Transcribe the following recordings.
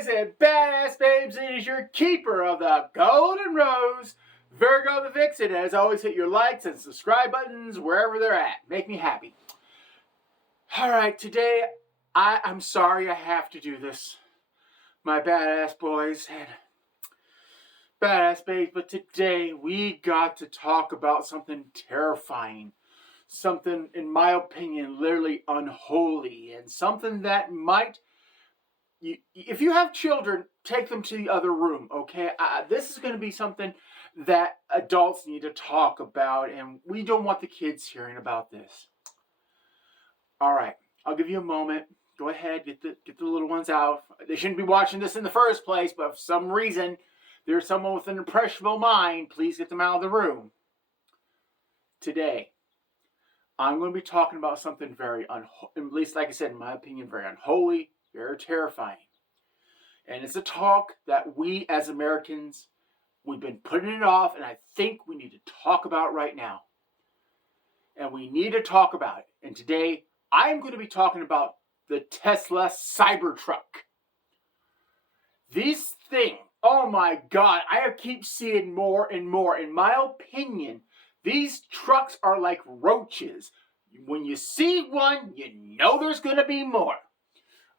boys and badass babes. It is your keeper of the golden rose, Virgo the Vixen. As always, hit your likes and subscribe buttons wherever they're at. Make me happy. All right, today, I'm sorry I have to do this. My badass boys and badass babes. But today, we got to talk about something terrifying. Something, in my opinion, literally unholy. And something that might... if you have children, take them to the other room, okay? This is going to be something that adults need to talk about, and we don't want the kids hearing about this. All right, I'll give you a moment. Go ahead, get the little ones out. They shouldn't be watching this in the first place, but for some reason, there's someone with an impressionable mind. Please get them out of the room. Today, I'm going to be talking about something very, at least like I said, in my opinion, very unholy, very terrifying. And it's a talk that we as Americans, we've been putting it off, and I think we need to talk about right now. And we need to talk about it. And today, I'm going to be talking about the Tesla Cybertruck. This thing, oh my God, I keep seeing more and more. In my opinion, these trucks are like roaches. When you see one, you know there's going to be more.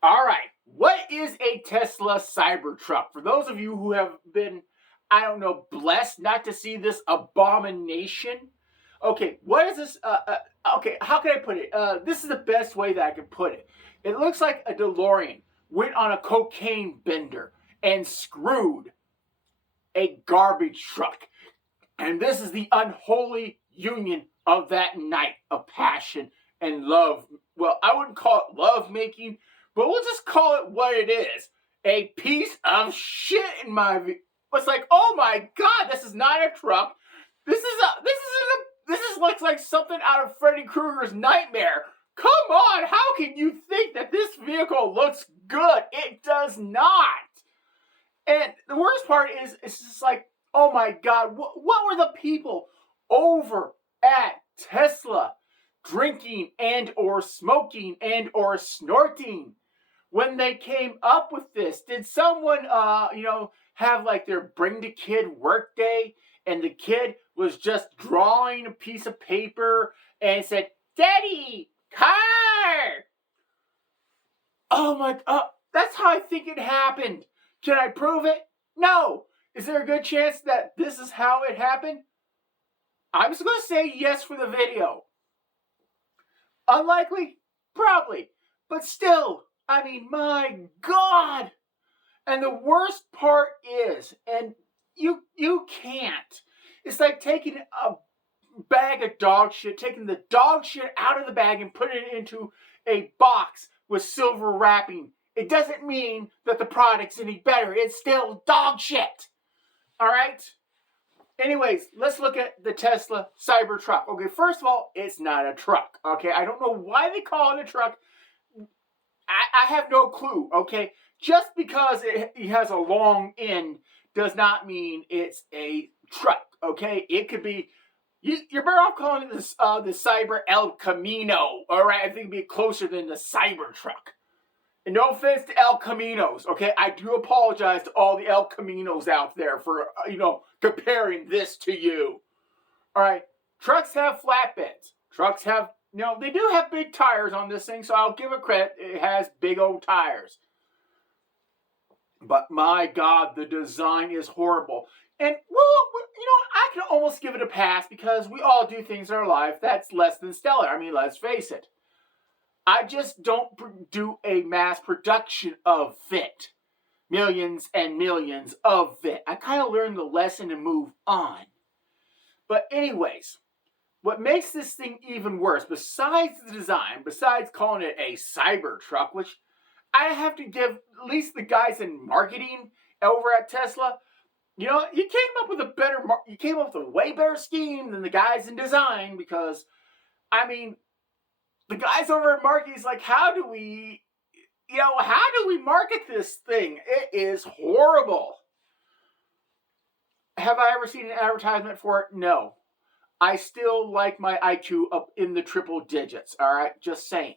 All right, what is a Tesla Cybertruck? For those of you who have been, blessed not to see this abomination. Okay, what is this? Okay, how can I put it? This is the best way that I can put it. It looks like a DeLorean went on a cocaine bender and screwed a garbage truck. And this is the unholy union of that night of passion and love. Well, I wouldn't call it love making, but we'll just call it what it is. A piece of shit in my view. It's like, oh my God, this is not a truck. This looks like something out of Freddy Krueger's nightmare. Come on, how can you think that this vehicle looks good? It does not. And the worst part is, it's just like, oh my God, what were the people over at Tesla drinking and or smoking and or snorting when they came up with this? Did someone, have like their bring the kid work day, and the kid was just drawing a piece of paper and said, "Daddy, car!" Oh my God, that's how I think it happened. Can I prove it? No. Is there a good chance that this is how it happened? I'm just going to say yes for the video. Unlikely? Probably. But still, my God. And the worst part is, and you can't. It's like taking a bag of dog shit, taking the dog shit out of the bag and putting it into a box with silver wrapping. It doesn't mean that the product's any better. It's still dog shit. All right? Anyways, let's look at the Tesla Cybertruck. Okay, first of all, it's not a truck. Okay, I don't know why they call it a truck. I have no clue. Okay, just because it has a long end does not mean it's a truck. Okay, it could be. You're better off calling it the Cyber El Camino. All right, I think it'd be closer than the Cybertruck. And no offense to El Caminos, okay? I do apologize to all the El Caminos out there for, comparing this to you. All right, trucks have flatbeds. Trucks have, they do have big tires on this thing, so I'll give it credit. It has big old tires. But my God, the design is horrible. And, I can almost give it a pass because we all do things in our life that's less than stellar. Let's face it. I just don't do a mass production of it. Millions and millions of it. I kind of learned the lesson and move on. But anyways, what makes this thing even worse, besides the design, besides calling it a Cybertruck, which I have to give at least the guys in marketing over at Tesla, you came up with a way better scheme than the guys in design because, the guys over at marketing is like, how do we market this thing? It is horrible. Have I ever seen an advertisement for it? No. I still like my IQ up in the triple digits, all right? Just saying.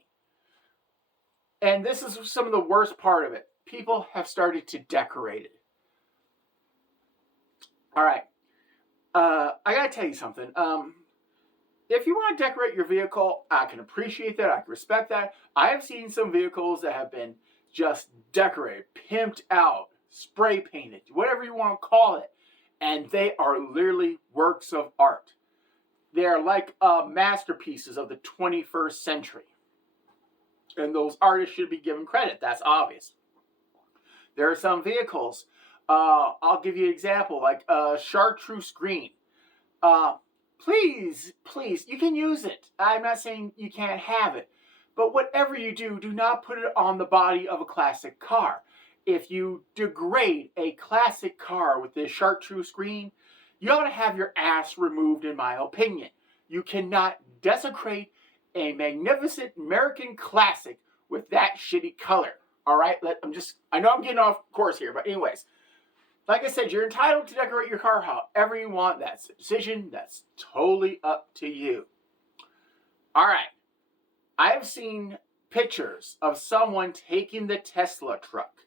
And this is some of the worst part of it. people have started to decorate it. All right. I gotta tell you something. If you want to decorate your vehicle, I can appreciate that. I can respect that. I have seen some vehicles that have been just decorated, pimped out, spray painted, whatever you want to call it. And they are literally works of art. They are like masterpieces of the 21st century. And those artists should be given credit. That's obvious. There are some vehicles. I'll give you an example, like chartreuse green. Please, you can use it. I'm not saying you can't have it. But whatever you do, do not put it on the body of a classic car. If you degrade a classic car with this chartreuse green, you ought to have your ass removed, in my opinion. You cannot desecrate a magnificent American classic with that shitty color. All right? I know I'm getting off course here, but anyways. Like I said, you're entitled to decorate your car however you want. That's a decision. That's totally up to you. All right. I've seen pictures of someone taking the Tesla truck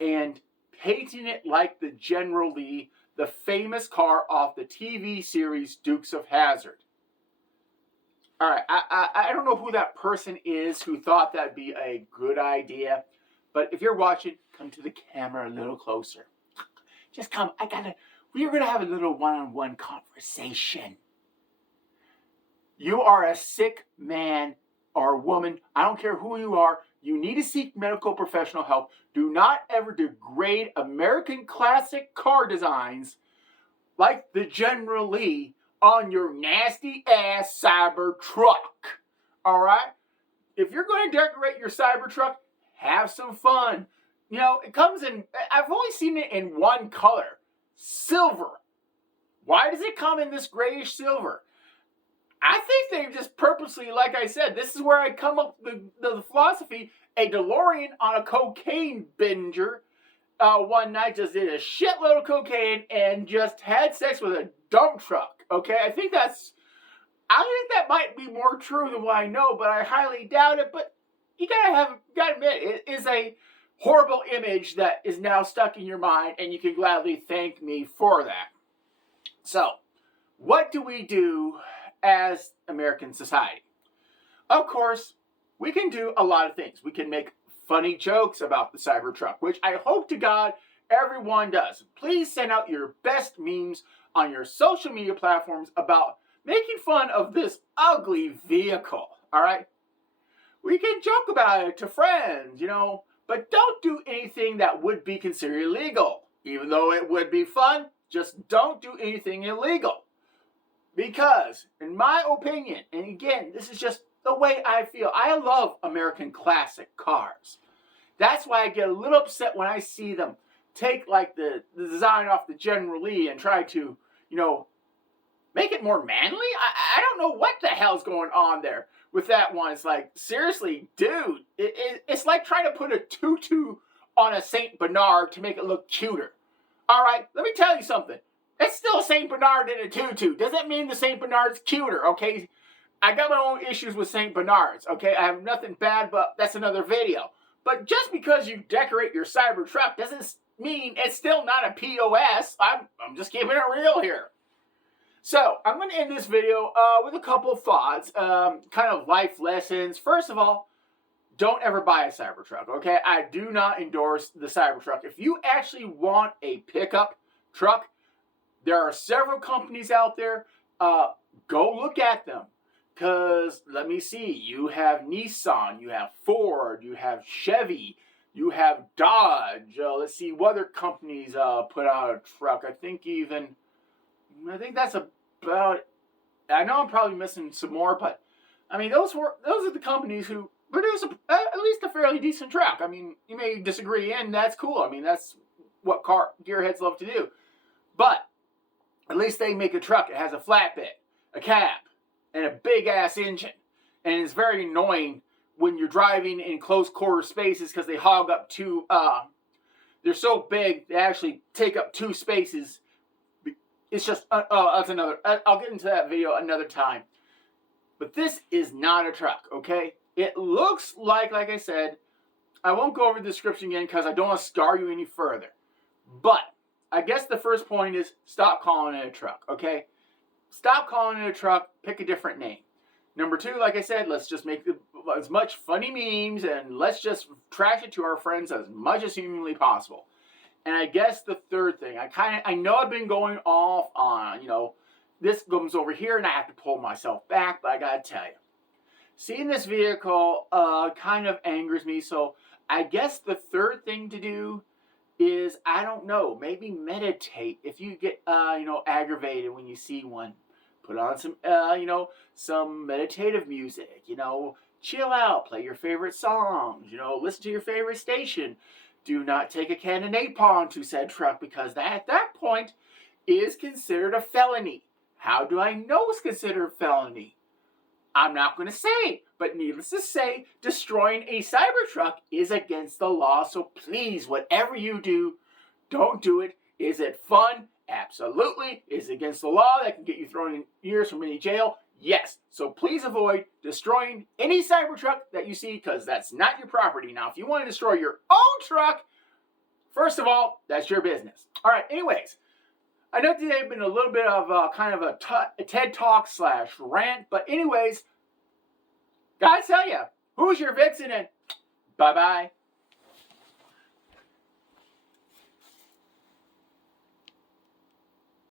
and painting it like the General Lee, the famous car off the TV series Dukes of Hazzard. All right. I don't know who that person is who thought that'd be a good idea. But if you're watching, come to the camera a little closer. Just come. We're going to have a little one-on-one conversation. You are a sick man or woman. I don't care who you are. You need to seek medical professional help. Do not ever degrade American classic car designs like the General Lee on your nasty ass cyber truck. All right? If you're going to decorate your cyber truck, have some fun. You know, it comes in, I've only seen it in one color, silver. Why does it come in this grayish silver? I think they just purposely, like I said, this is where I come up with the philosophy, a DeLorean on a cocaine binger one night just did a shitload of cocaine and just had sex with a dump truck, okay? I think that might be more true than what I know, but I highly doubt it. But you gotta admit, it is a horrible image that is now stuck in your mind, and you can gladly thank me for that. So, what do we do as American society? Of course, we can do a lot of things. We can make funny jokes about the Cybertruck, which I hope to God everyone does. Please send out your best memes on your social media platforms about making fun of this ugly vehicle, all right? We can joke about it to friends, but don't do anything that would be considered illegal. Even though it would be fun, just don't do anything illegal. Because, in my opinion, and again, this is just the way I feel, I love American classic cars. That's why I get a little upset when I see them take like the design off the General Lee and try to, make it more manly. I don't know what the hell's going on there with that one. It's like, seriously, dude, it's like trying to put a tutu on a Saint Bernard to make it look cuter. All right, let me tell you something. It's still a Saint Bernard in a tutu. Doesn't mean the Saint Bernard's cuter, okay? I got my own issues with Saint Bernards, okay? I have nothing bad, but that's another video. But just because you decorate your Cybertruck doesn't mean it's still not a POS. I'm just keeping it real here. So, I'm going to end this video with a couple of thoughts, kind of life lessons. First of all, don't ever buy a Cybertruck, okay? I do not endorse the Cybertruck. If you actually want a pickup truck, there are several companies out there. Go look at them. Because, let me see, you have Nissan, you have Ford, you have Chevy, you have Dodge. Let's see, what other companies put out a truck? I think that's about it. I know I'm probably missing some more, but, those are the companies who produce at least a fairly decent truck. You may disagree, and that's cool. That's what gearheads love to do. But, at least they make a truck. It has a flatbed, a cab, and a big-ass engine. And it's very annoying when you're driving in close-quarter spaces because they hog up they're so big, they actually take up 2 spaces. It's just, that's another, I'll get into that video another time. But this is not a truck, okay? It looks like I said, I won't go over the description again because I don't want to scar you any further. But I guess the first point is stop calling it a truck, okay? Stop calling it a truck. Pick a different name. Number 2, like I said, let's just make as much funny memes and let's just trash it to our friends as much as humanly possible. And I guess the third thing, I know I've been going off on, this comes over here and I have to pull myself back, but I gotta tell you, seeing this vehicle kind of angers me. So I guess the third thing to do is, I don't know, maybe meditate. If you get, aggravated when you see one, put on some, some meditative music, chill out, play your favorite songs, listen to your favorite station. Do not take a can of napalm to said truck because that, at that point is considered a felony. How do I know it's considered a felony? I'm not going to say, but needless to say, destroying a Cybertruck is against the law. So please, whatever you do, don't do it. Is it fun? Absolutely. Is it against the law that can get you thrown in years from any jail? Yes. So please avoid destroying any Cybertruck that you see because that's not your property. Now, if you want to destroy your own truck, first of all, that's your business. All right, anyways. I know today has been a little bit of kind of a TED Talk / rant, but anyways, gotta tell you, who's your vixen and bye-bye.